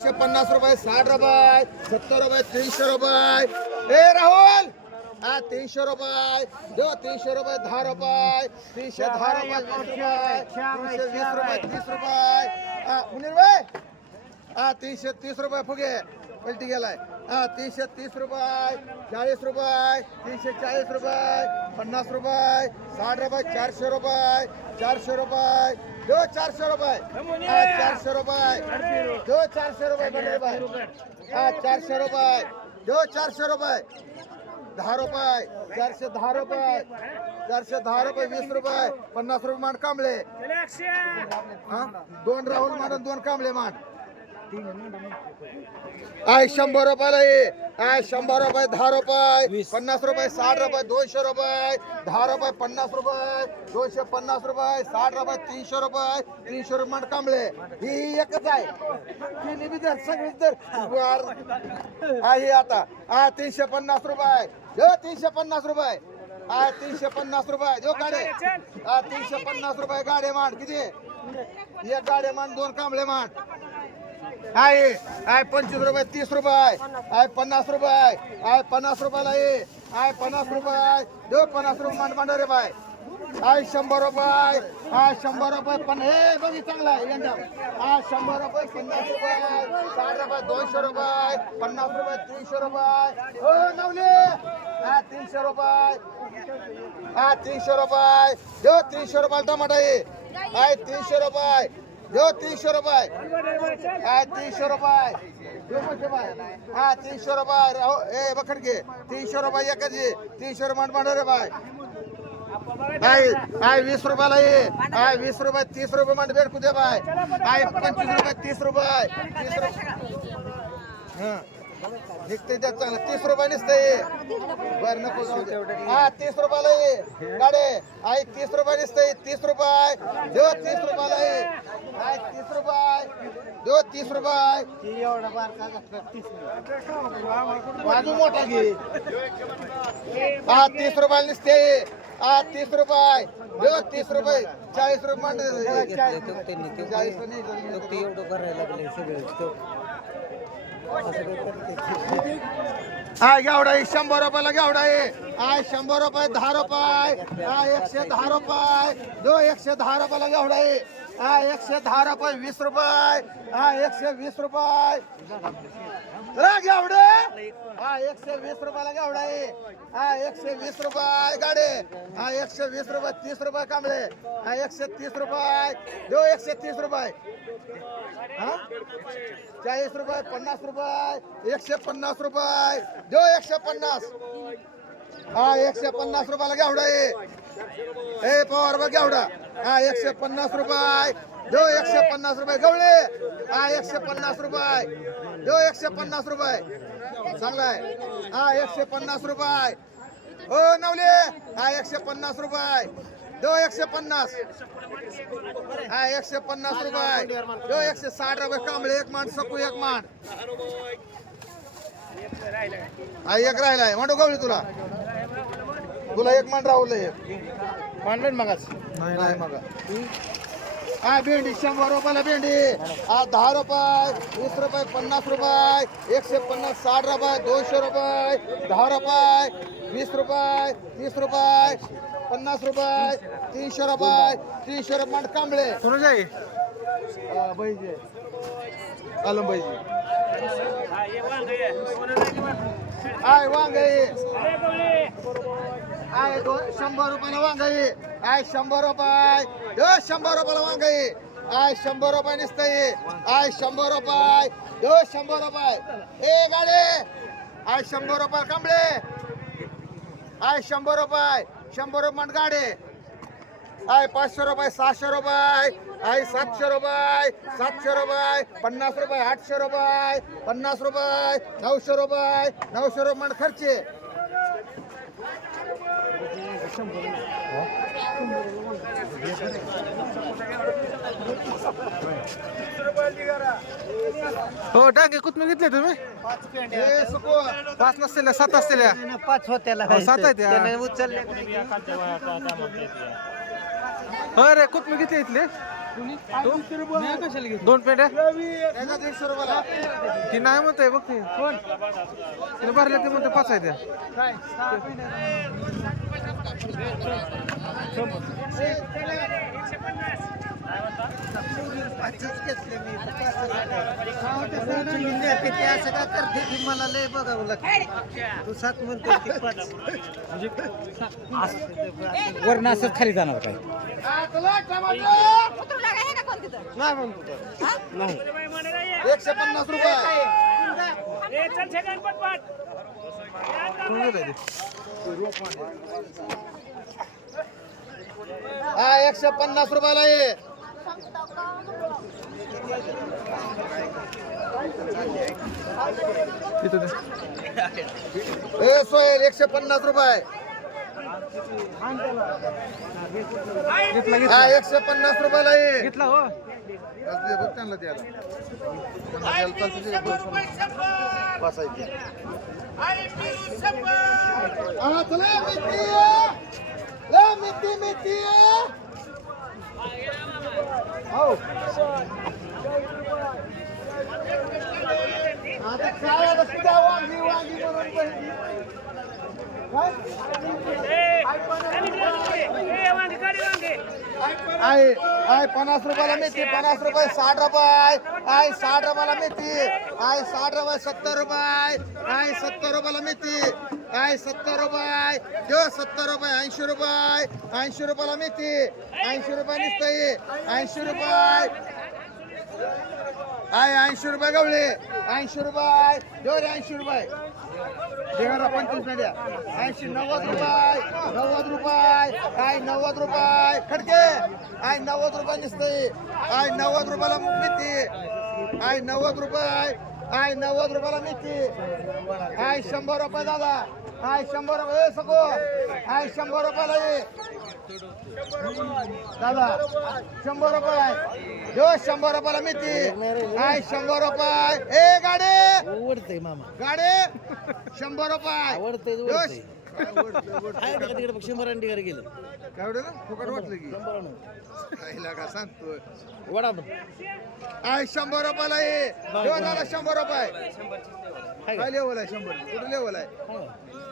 ₹50, ₹60, ₹70, ₹300. ए राहुल हा ₹300 दो ₹300 ₹10 ₹310 ₹20 ₹30 मुनीर भाई ₹330 फुगे पलटी गेलाय ₹330 ₹40 ₹340 ₹50 ₹60 ₹400 ₹400 दो ₹400 ₹400 दो ₹400 बने भाई ₹400 दो ₹400 ₹10 ₹410 ₹410 ₹20 ₹50 मान कांबळे दोन राहुल मान दोन कांबळे मान ₹100 ये ₹100 ₹10 ₹50 ₹60 ₹200 ₹10 ₹50 ₹250 ₹60 ₹300 ₹300 मान कांबळे ही एकच आहे तिन्ही बिदर सगळी तर आहे आता ₹350 ₹350 ₹350 जो गाडे ₹350 गाडे मान किती एक गाडे मान दोन कांबळे मान आहे ₹25 ₹30 ₹50 ₹50 ये ₹50 दो ₹50 मान मांडरे बाय ₹100 ₹100 पण हे बघी चांगला आहे यंदा ₹100 ₹50 ₹60 ₹200 ₹50 ₹300 हो नवले ₹300 ₹300 दो ₹300 टमाटा ये ₹300 दो ₹300 ₹300 ₹300 ए बखड घे ₹300 एकच ये ₹300 मांडरे बाय ₹20 ये ₹20 ₹30 मांड बेड कुदे बाय ₹25 ₹30 निघते त्यात चांगलं ₹30 निसते बर नको ₹30 ये गाडे ₹30 निसते ₹30 दो ₹30 ये ₹30 दो ₹30 बाजू मोठा घे ₹30 निसते ₹30 दो ₹30 ₹40 मांड 40 गावडा ₹100 गावडा आहे ₹100 ₹10 ₹110 दो ₹110 गावडा आहे ₹110 ₹20 ₹120 गावडे ₹120 गावडा आहे ₹120 गाडे ₹120 ₹30 कांबळे ₹130 दो ₹130 ₹40 ₹50 ₹150 दो ₹150 ₹150 गावडा आहे पवार बघ गावडा ₹150 दो ₹150 गवळे ₹150 दो ₹150 चांगला आहे ₹150 हो नवले ₹150 दो ₹150 ₹150 दो ₹160 कांबळे एक मान सकू एक मान एक राहिलाय म्हणतो गवळी तुला एक मान राहुल मानलं मगाच नाही मग भेंडी ₹100 भेंडी ₹10 ₹20 ₹50 ₹150 ₹60 ₹200 ₹10 ₹20 ₹30 ₹50 ₹300 300 मान कांबळे बैजे आलम बैजे वांग ₹100 वांग ₹100 दो ₹100 वांग ₹100 निसते ₹100 दो ₹100 ए गाडे ₹100 कांबळे ₹100 100 मान गाडे ₹500 ₹600 ₹700 ₹700 ₹50 ₹800 ₹50 ₹900 मान खर्चे हो टाके कुठून घेतले तुम्ही 5 नसतील 7 असतील 5 होत्याला 7 आहेत उचलले अरे कुठून घेतले इथले दोन पेट्या त्याचा 150 रुपयाला ती नाही म्हणताय बघ ते कोण तिने भरले ते म्हणते 5 आहे त्या मला लय बघावं लागतं तू 7 म्हणतो की 5 वरण असं खाली जाणार काय नाही म्हणतो नाही 150 रुपये हा 150 रुपयाला ये तिथं सोहेल 150 रुपये हा 150 रुपयाला ये घेतला हो बघ त्यांना द्यायला बसायचे हा चला मेथी मेथी हो आता काय रस्ता वांगी वांगी म्हणून पाहिजे आहे 50 रुपयाला मेथी 50 रुपये 60 रुपये आहे 60 रुपयाला मेथी आहे 60 रुपये 70 रुपये आहे 70 रुपयाला मेथी आहे 70 रुपये जो 70 रुपये 80 रुपये 80 रुपयाला मेथी 80 रुपये निसतंय 80 रुपये आहे 80 रुपये गवळे 80 रुपये जोर 80 रुपये 25 नाही द्या 80 90 रुपये 90 रुपये काय 90 रुपये खडके आहे 90 रुपये निसतंय आहे 90 रुपयाला मेथी आहे 90 रुपये आहे 90 रुपयाला मेथी आहे 100 रुपये दादा आहे 100 रुपये सगो आहे 100 रुपयाला ये दादा 100 रुपये जो 100 रुपयाला मेथी आहे 100 रुपये ए गाडी आवडतंय मामा गाडी 100 रुपये आवडतंय जोश. आहे का तिकडे बघ 100 अंडी घरी गेलं काय एवढं ना फुकट वाटलं की 100 काय लागा सांगतो वडा आहे 100 रुपयाला ये जो दादा 100 रुपये काय लेवल आहे 100 कुठे लेवल आहे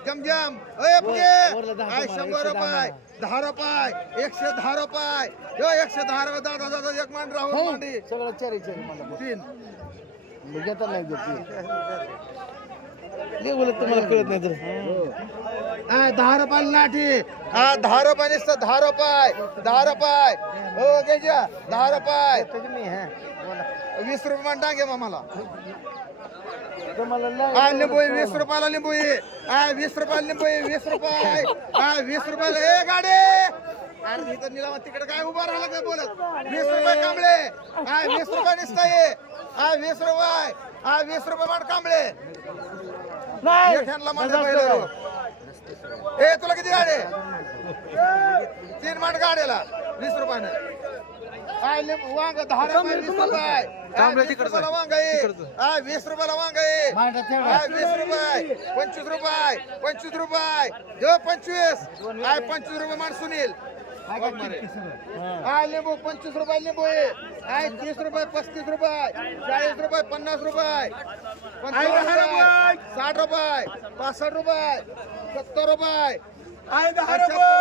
जमजम अय पुढे आहे 100 रुपये 10 रुपये 110 रुपये जो 110 रुपये दादा दादा एक मान राहुल मांडी सगळं चारी मला 3 घेता नाही घेत लेवल तुम्हाला कळत नाही तर हा 10 रुपयाला लाठी हा 10 रुपये नुसतं 10 रुपये 10 रुपये हो घ्यायच्या 10 रुपये मी हा 20 रुपये मान टाके मला तुम्हाला हा लिंबू 20 रुपयाला लिंबू हा 20 रुपयाला लिंबू 20 रुपये हा 20 रुपयाला ए गाडी अरे इथं निलावा तिकडे काय उभा राहिला काय बोलत 20 रुपये कांबळे हा 20 रुपये निसता ये हा 20 रुपये हा 20 रुपये मान कांबळे ठेणला माझ्या पहिलं ए तुला किती गाडी 3 मान गाड्याला 20 रुपयानं काय लिंबू वांग 10 रुपये 20 रुपये कांबळे 20 तिकडचं. रुपयाला वांग आहे हा 20 रुपयाला वांग आहे हा 20 रुपये 25 रुपये 25 रुपये जो 25 काय 25 रुपये मान सुनील हा लिंबू 25 रुपये लिंबू आहे काय 30 रुपये 35 रुपये 40 रुपये 50 रुपये 50 रुपये 60 रुपये 65 रुपये 70 रुपये 10 रुपये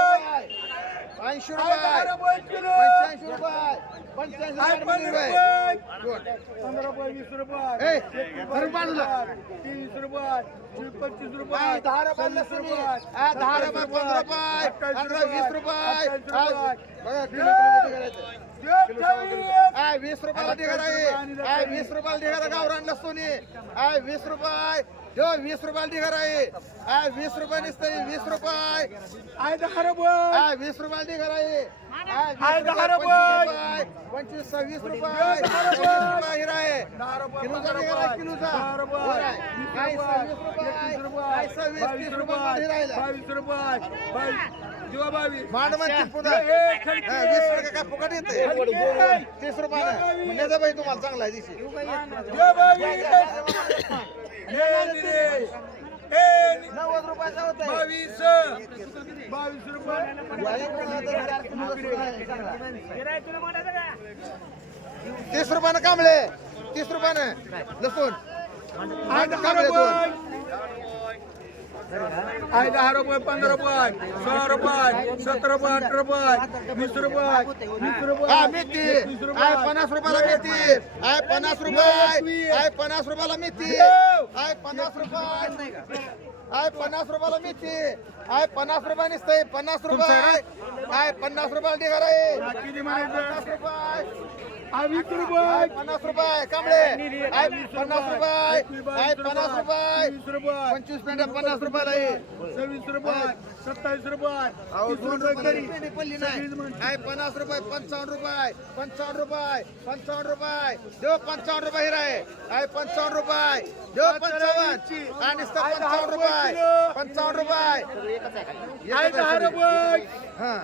80 रुपये 85 रुपये 85 रुपये 15 रुपये 20 रुपये ए भरून बांधला 30 रुपये 25 रुपये 10 रुपये लसूण 10 रुपये 15 रुपये 15 20 रुपये बघा किलो 20 रुपयाला ढिगारा आहे 20 रुपयाला ढिगारा गावरान लसूण आहे 20 रुपये जो 20 रुपयाला ढिगारा आहे 20 रुपये निसतं 20 रुपये 10 रुपये 20 रुपयाला ढिगारा आहे 10 रुपये 25 26 रुपये 26 रुपये हिरा आहे किलोचा ढिगारा आहे, किलोचा वर आहे. काय 26 रुपये काय 26 30 रुपये हिरा आहे 22 रुपये मांड म्हणते पुन्हा 20 रुपये काय फुकट येते 30 रुपयाला म्हणण्याचा बाई तुम्हाला चांगला आहे दिशी 90 रुपयाचा होत आहे 22 रुपये 30 रुपयानं कांबळे 30 रुपयानं लसूण कांबळे दोन 10 रुपये 15 रुपये 16 रुपये 17 रुपये 18 रुपये 20 रुपये 20 रुपये हा मेथी आहे 50 रुपयाला मेथी आहे 50 रुपये आहे 50 रुपयाला मेथी आहे 50 रुपये आहे 50 रुपयाला मेथी आहे 50 रुपये निसतंय 50 रुपये आहे 50 रुपयाला ढिगारा आहे किती म्हणायचं 50 रुपये 20 रुपये 50 रुपये कांबळे आहे 50 रुपये आहे 50 रुपये 20 रुपये 25 पेंड्या 50 रुपयाला आहे 26 रुपये 27 रुपये अहो 30 2 रुपये रुपये करी पेंडी पडली नाही आहे 50 रुपये 55 रुपये 55 रुपये 55 रुपये देव 55 रुपये हिरा आहे 55 रुपये देव 55 आणि 55 रुपये 55 रुपये आहे 10 रुपये हा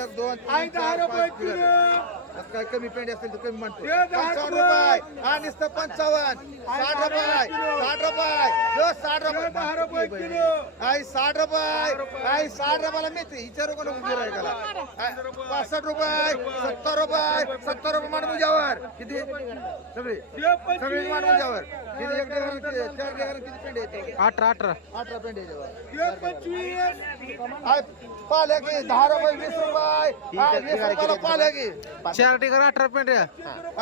1 2 आहे 10 रुपये किलो काय कमी पेंडी असेल तर कमी म्हणतो हे 10 55 रुपये आणि 55 60 रुपये 60 रुपये देव 60 रुपये 10 रुपये किलो आई 60 रुपये आई 60 रुपयाला मिळते हिच्या रोगाला उभी राही त्याला 65 रुपये 70 रुपये 70 रुपये मान मुजावर किती सगळे सगळे मान मुजावर किती एक डेगर 4 डेगर किती पेंडे येते 18 18 पेंडे याच्यावर 25 आई पालकी 10 रुपये 20 रुपये आई 20 रुपयाला पालकी 4 टिकर 18 पेंड्या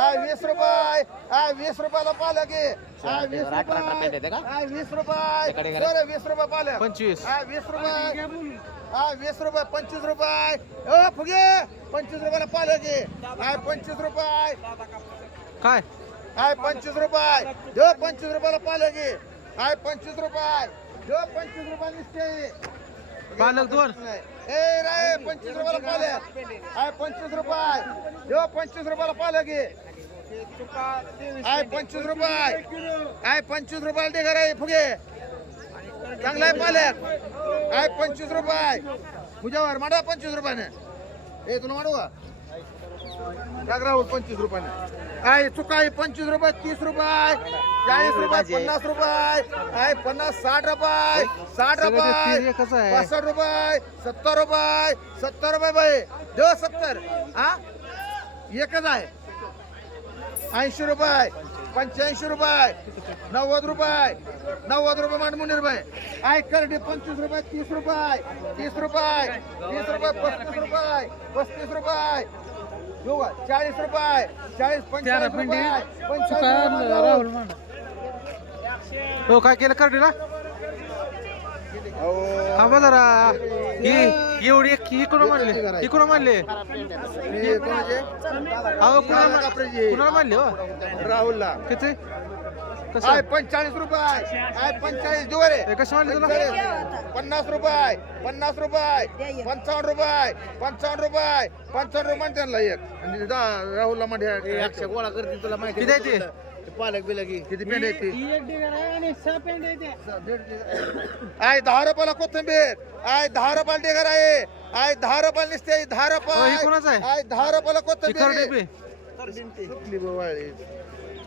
आई 20 रुपये आई 20 रुपयाला पालकी आई 20 रुपये आई 20 रुपये बरं 20 रुपये पालक 25 आई 20 रुपये हा 20 रुपये 25 रुपये ओ फुगे 25 रुपयाला पालकी आहे 25 रुपये काय आहे 25 रुपये देव 25 रुपयाला पालकी आहे 25 रुपये देव 25 रुपये निसते पालक दोन. ए रे 25 रुपयाला पालक आहे 25 रुपये देव 25 रुपयाला पालकी आहे 25 रुपये आहे 25 रुपयाला ते घर आहे फुगे चांगला आहे पालक आहे 25 रुपये मुजावर माडा 25 रुपयाने ए तुला माडू का टाक राहुल 25 रुपयाने आहे चुका आहे 25 रुपये 30 रुपये 40 रुपये 50 रुपये आहे 50 60 रुपये 60 रुपये एकच आहे. 65 रुपये 70 रुपये 70 रुपये बाई देव 70 हा एकच आहे 80 रुपये 85 रुपये 90 रुपये 90 रुपये मान मुनीर भाई आहे करडे 25 रुपये 30 रुपये 30 रुपये 30 रुपये 35 रुपये 35 रुपये 40 रुपये 40 45 रुपये 45 हो काय केलं करडीला थांबा जरा ही एवढी ही कोणा मानले ही कोणा मानले अहो कुणाला मानले हो राहुलला किती कसं आहे 45 रुपये आहे 45 जोरे हे कसं मानले तुला 50 रुपये 50 रुपये 55 रुपये 55 रुपये 55 रुपये त्यांना एक आणि राहुलला मध्ये गोळा करतील तुला माहिती किती आहे ते? पालक बिलकी किती पेंड येते आहे 10 रुपयाला कोथिंबीर आहे 10 रुपयाला ढेगर आहे 10 रुपयाला निसते 10 हो, ही रुपये कोणाचं आहे? आहे 10 रुपयाला ही करडे कोथिंबीर बी. सुटली बवाळी.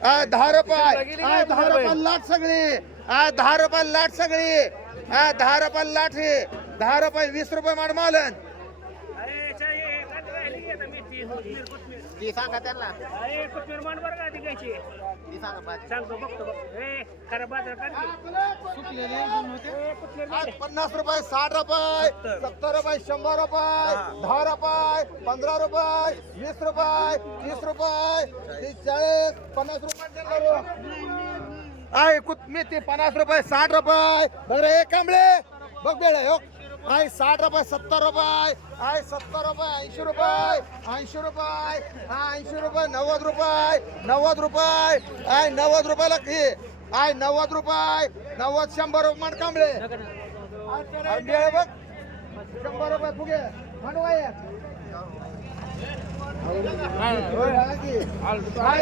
आहे 10 रुपये आहे 10 रुपयाला लाट सगळी आहे 10 रुपयाला लाट सगळी आहे 10 रुपयाला लाट हे 10 रुपये 20 रुपये माड मालन सांगा त्यांना सांगतो बघतो खरं बाजार आहे 50 रुपये 60 रुपये 70 रुपये 100 रुपये 10 रुपये 15 रुपये 20 रुपये 30 रुपये 40 50 रुपये आहे मेथी 50 रुपये 60 रुपये बघ रे कांबळे बघ बेळ आहे 60 रुपये 70 रुपये आहे 70 रुपये 80 रुपये 80 रुपये 80 रुपये 90 रुपये 90 रुपये आहे 90 रुपयाला आहे 90 रुपये 90 100 रुपये मान कांबळे बेळ बघ 100 रुपये फुगे म्हणू आहे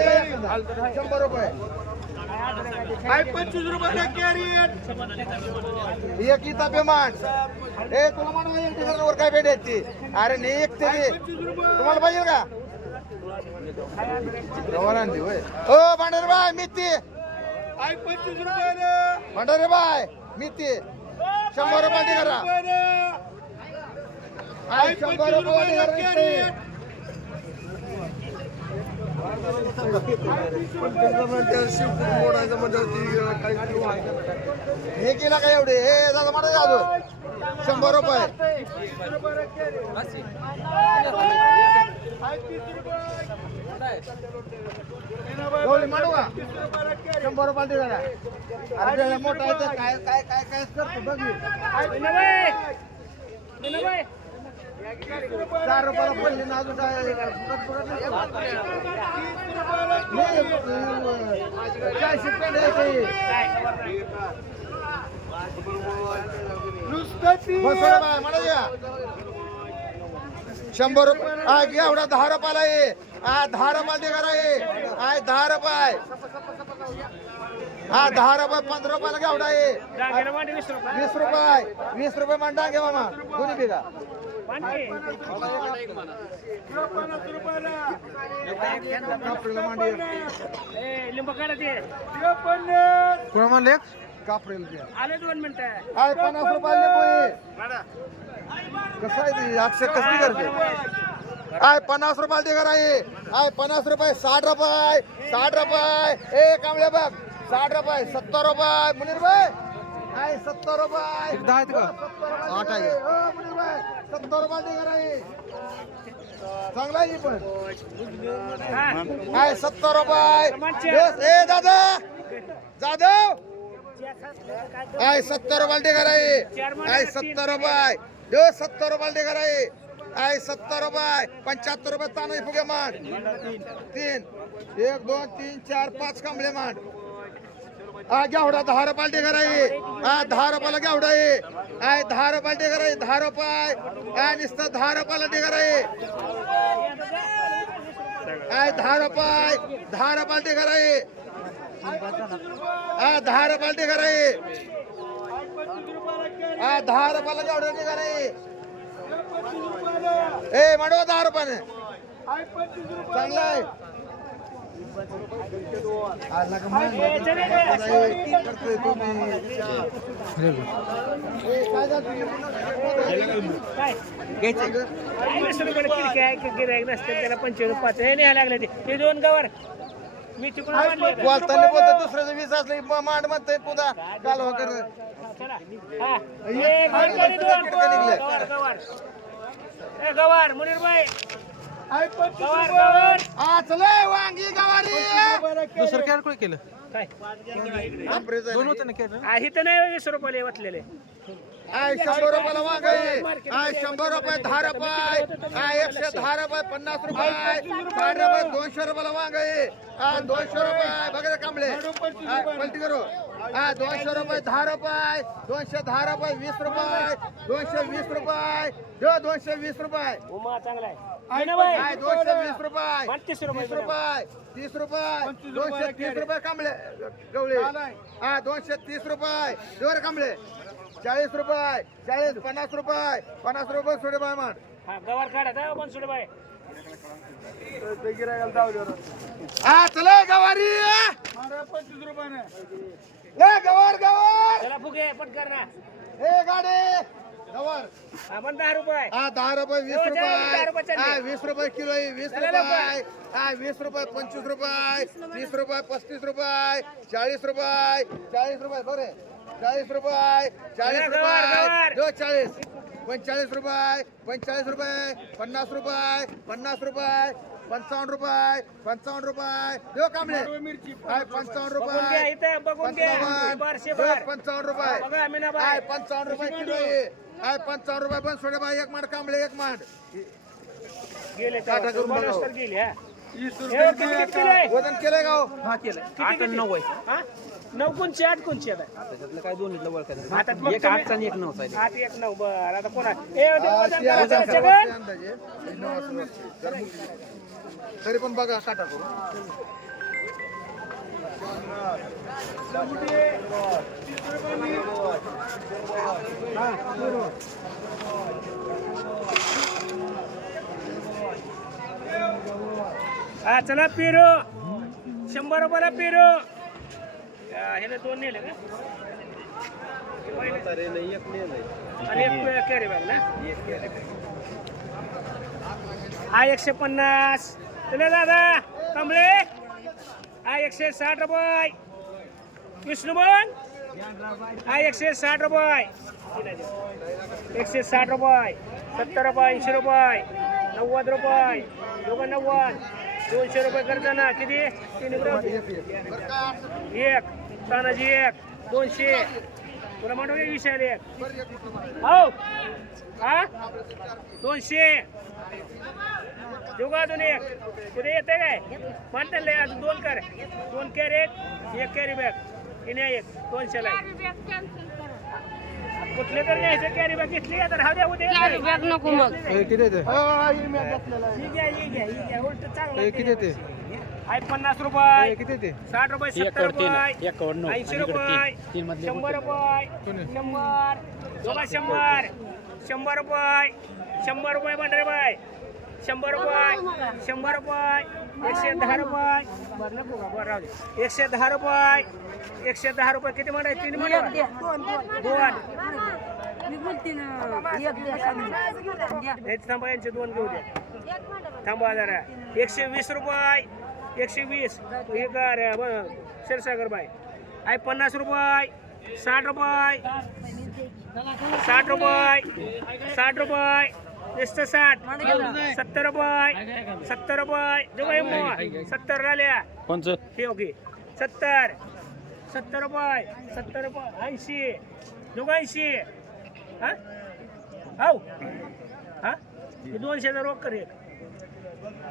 100 रुपये आहे 25 रुपयाला कॅरेट एक इथं पेमांड ए तुला म्हणून एक वर काय भेटायची अरे नाही एक ते तुम्हाला पाहिजे का गव्हारांची होय हो भांडारे बाय मिती आहे 25 रुपयाला भांडारे बाय मिती 100 रुपये करा. आहे 100 रुपये करा. हे केला का एवढे हे दादा म्हणा अजून 100 रुपये. गवळी मांडू का 100 रुपये करा. अरे मोठा आहे तर काय काय काय काय करतो बघ 4 रुपयाला पडली ना अजून काय 40 रुपये द्यायचे. 100 रुपये हा घ्या एवढा 10 रुपयाला आहे. हा 10 रुपये करा आहे 10 रुपये. हा 10 रुपये 15 रुपयाला घ्या एवढा आहे 20 रुपये 20 रुपये मांडा घ्या मामा कोणी बिगा लिंब काढा ते कोणा म्हणले कापरेल आले 2 मिनिटं. 50 रुपयाला कसं आहे ते अक्षर कसली करते 50 रुपयाला ते करा 50 रुपये 60 रुपये 60 रुपये ए कांबळे बघ 60 रुपये 70 रुपये मुनीर भाई 70 रुपये 10 आहेत का 8 आहे 70 रुपये ते करा चांगला आहे पण 70 रुपये ए दादा जाधव 70 रुपये ते करा 70 रुपये 70 रुपये ते करा 70 रुपये 75 रुपये तानाई फुगे मांड 3 1 2 3 4 5 कांबळे मांड घ्यावडा 10 रुपये ते करा 10 रुपयाला घ्यावडा 10 रुपये ते करा 10 रुपये नुसतं 10 रुपयाला ते करा 10 रुपये 10 रुपये ते करा 10 रुपये ते करा 10 रुपयाला घ्यावडा ते करा ए मांडवा 10 रुपयाने चांगला आहे गिरायक नसते त्याला 25 हे न्यायला लागले ते 2 गवर मी तिकडून बोलताना बोलतो दुसऱ्याचं 20 असलं मांड म्हणतंय पुन्हा कालवा कर गवार मुनीर भाई चले वांगी गवारी दुसरं कॅर कोणी केलं काय 2 होते ना कॅर ही तर नाही 20 रुपये वाटलेले 100 रुपयाला वांग आहे 100 रुपये 10 रुपये 110 रुपये 50 रुपये 60 रुपये 200 रुपयाला वांग आहे 200 रुपये बघा कांबळे पलटी करू 200 रुपये 10 रुपये 210 रुपये 20 रुपये 220 रुपये 220 रुपये उमा चांगला आहे 220 रुपये 30 रुपये 30 रुपये 30 रुपये 230 रुपये कांबळे गवळे 230 रुपये देवर कांबळे 40 रुपये 40 50 रुपये 50 रुपये सोडे बाय मान हा गवार काढा जा पण सोडे बाय चला गवारी 25 रुपयाने गवार गवार चला फुगे पटकर ना हे गाडी गवार आपण 10 रुपये 10 रुपये 20 रुपये 20 रुपये किलो 20 रुपये 20 रुपये 25 रुपये 30 रुपये 35 रुपये 40 रुपये 40 रुपये बरे 40 रुपये 40 रुपये 40 45 रुपये 45 रुपये 50 रुपये 50 रुपये 55 रुपये 55 रुपये देव कांबळे 55 रुपये इथे बघून घ्या 55 रुपये 55 रुपये किलो आहे 55 रुपये पण सोडे बाय एक मांड कांबळे एक मांड गेले काटा करून बघा. गेले हा 20 किती किलो आहे वजन केलंय गाव हा केलं 8 आणि 9 आहे हा 9 कोणची 8 कोणची आता त्यातलं काय दोन्हीतलं ओळखायचं आता मग एक 8 आणि एक 9 आहे 8 1 9 बर आता कोणा वजन करायचं जगन अंदाजे तरी पण बघा काटा करू हा चला पेरू 100 रुपयाला पेरू ह्याला 2 नेले का आणि एक कॅरी बॅग ना हा 150 चले दादा कमळे हा 160 रुपये विष्णुबन हा 160 रुपये 160 रुपये 70 रुपये 80 रुपये 90 रुपये 90 200 रुपये करताना किती 3 एक तानाजी एक 200 तुला म्हणतो की विषयाला एक हो हा 200 देऊ अजून एक कुठे येते काय म्हणते अजून 2 कर 2 कॅरेट 1 कॅरी बॅग हिने एक 200 ला कुठले तर घ्यायचं कॅरी बॅग घेतली तर हा द्या उद्या कॅरी बॅग नको मग किती येते ही घ्या उलट चांगलं किती येते आहे 50 रुपये किती येते 60 रुपये 70 रुपये 80 रुपये 100 रुपये 100 100 100 रुपये 100 रुपये बंडरे बाय 100 रुपये 100 रुपये 110 रुपये बरं 110 रुपये 110 रुपये किती म्हणा 3 म्हणा 2 थांबा यांचे 2 घेऊ द्या थांबा जरा 120 रुपये 120 हे कर क्षीरसागर बाय आहे 50 रुपये 60 रुपये 60 रुपये 60 रुपये 60 70 रुपये 70 रुपये जेव्हा 70 राहिल्या कोणचं हे ओके 70 रुपये 70 रुपये 80 दोघं 80 हा हो हा 200 रोख कर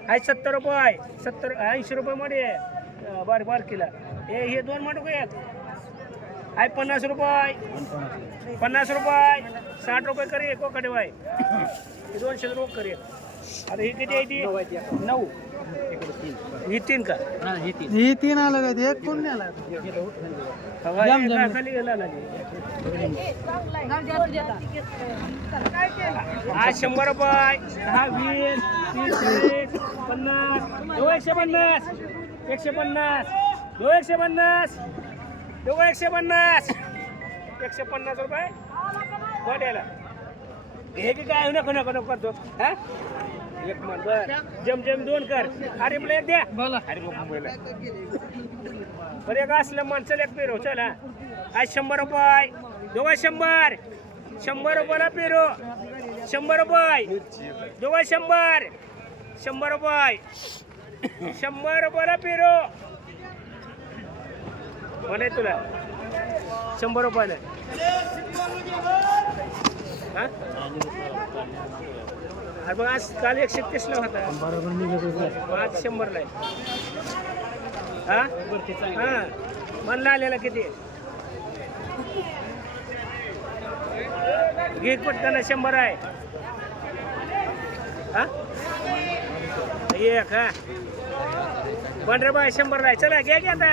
आहे 70 रुपये 70 80 रुपये मध्ये बार बार किला हे 2 माटू का आहे 50 रुपये 50 रुपये 60 रुपये कर एक कडे बाय 200 रोख कर आता ही किती आहे ती 9 ही 3 का ही 3 आलं काय ते एक कोण नाही आला खाली गेला आज 100 रुपये 10 20 30 40 50 150 150 150 150 रुपये वाट्याला हे की काय नको नको नको करतो हा एक मन बर जम 2 कर अरे मला एक द्या बोला अरे मुंबईला बरं एक असलं माणसाला एक पेरो चला आज 100 रुपये दोघं 100 रुपयाला पेरो 100 रुपये दोघं 100 रुपये 100 रुपयाला पेरो म्हणे तुला 100 रुपयाला हा अरे बघ आज काल 130 ला होता आज 100 ला हा हा मनला आलेला किती घे पटकन 100 आहे हा एक हा पंधरा बाय 100 ला चला घ्या की आता